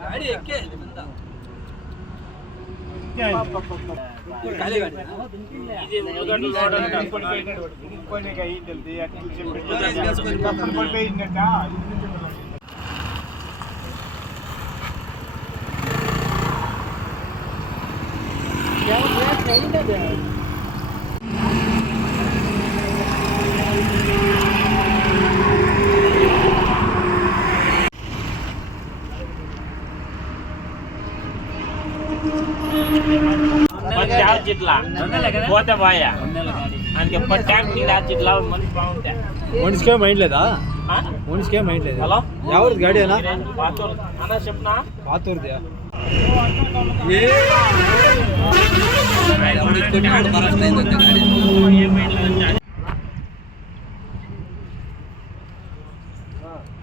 ಗಾಡಿ ಎಕ್ಕೆ పోతే బాయా ఆయనకి ఎప్పటి ట్యాంక్ నీళ్ళు ఇట్లా మనిషి బాగుంటాయి మనిషికే మైండ్ లేదా మనిషికే మైండ్ లేదా హలో ఎవరిది గాడి అన్నా పాతూరు అన్నా చెప్పనా పాతూరుది ఏమైనా